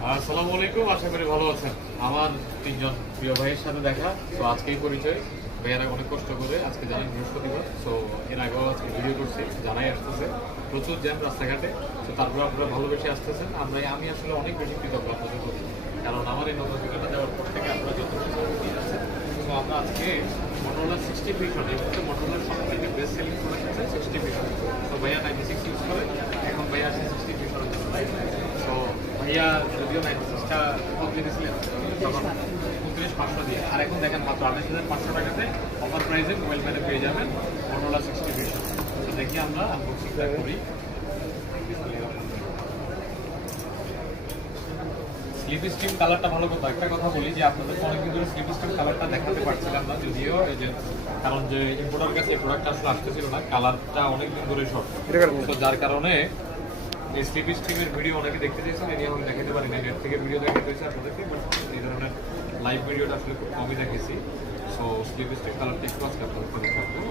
আসসালামু আলাইকুম, আশা করি ভালো আছেন। আমার তিনজন প্রিয় ভাইয়ের সাথে দেখা। তো আজকেই পরিচয়। ভাইয়ারা অনেক কষ্ট করে আজকে জানেন বৃহস্পতিবার, সো এর আগেও আজকে ভিডিও করছি, জানাই আসতেছে প্রচুর জ্যাম রাস্তাঘাটে। তো তারপর আপনারা ভালোবেসে আসতেছেন। আমি আসলে অনেক বেশি কৃতজ্ঞ আপনাদের প্রতি, কারণ আমার এই নতুন ভিডিওটা দেওয়ার পর থেকে আপনারা যত দিয়ে যাচ্ছেন। তো আমরা আজকে মোটরোলা 60 ভিশন, এই মুহূর্তে মোটরোলার সব থেকে বেস্ট সেলিং প্রোডাক্ট হচ্ছে 60 ভিশন। তো ভাইয়া 96 ইউজ করে, এখন ভাইয়া আসে 60 ভিশনের জন্য। তো ভাইয়া যদিও 96টা কত দিয়েছিলেন তখন 29,500 দিয়ে, আর এখন দেখেন মাত্র 28,500 টাকাতে অফার প্রাইসে মোবাইল প্যানে পেয়ে যাবেন মোটরোলা 60 ভিশন। তো দেখি আমরা আনবক্সিংটা করি। স্লিপ স্ট্রিম কালারটা ভালো কথা। একটা কথা বলি যে আপনাদের অনেকদিন ধরে স্লিপ স্ট্রিম কালারটা দেখাতে পারছিলাম না, যদিও এই যে কারণ যে ইম্পোর্টার কাছে এই প্রোডাক্টটা আসলে আসতেছিল না, কালারটা অনেকদিন ধরে শর্ট, তো যার কারণে এই স্লিপ স্ট্রিমের ভিডিও অনেকে দেখতে চাইছেন, এ নিয়ে আমি দেখাতে পারি না। নেট থেকে ভিডিও দেখাতে হয়েছে আপনাদেরকে, বাট এই ধরনের লাইভ ভিডিওটা আসলে খুব কমই দেখেছি। সো স্লিপ স্ট্রিম কালারটা একটু আজকে আপনাদেরকে দেখাবো।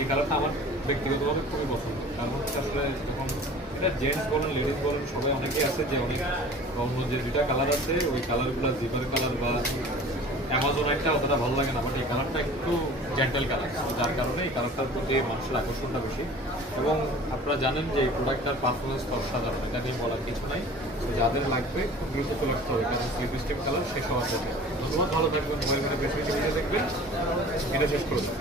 এই কালারটা আমার ব্যক্তিগতভাবে খুবই পছন্দ, কারণ হচ্ছে আসলে যখন এটা জেন্টস বলেন লেডিস বলেন সবাই অনেকেই আছে যে অনেক অন্য যে দুটা কালার আছে ওই কালারগুলো জিপার কালার বা অ্যামাজন একটা অতটা ভালো লাগে না, বাট এই কালারটা একটু জেন্টাল কালার, যার কারণে এই কালারটার প্রতি মানুষের আকর্ষণটা বেশি। এবং আপনারা জানেন যে এই প্রোডাক্টটার পারফরমেন্স তো অসাধারণ, এটা নিয়ে বলার কিছু নাই। যাদের লাগবে খুব দ্রুত চলে আসতে হবে, কারণ স্লিপ স্ট্রিম কালার শেষ হওয়ার পথে। ধন্যবাদ, ভালো থাকবেন, মোবাইল বেশি বেশি ভিডিও দেখবেন, ভিডিও শেষ করে দেবেন।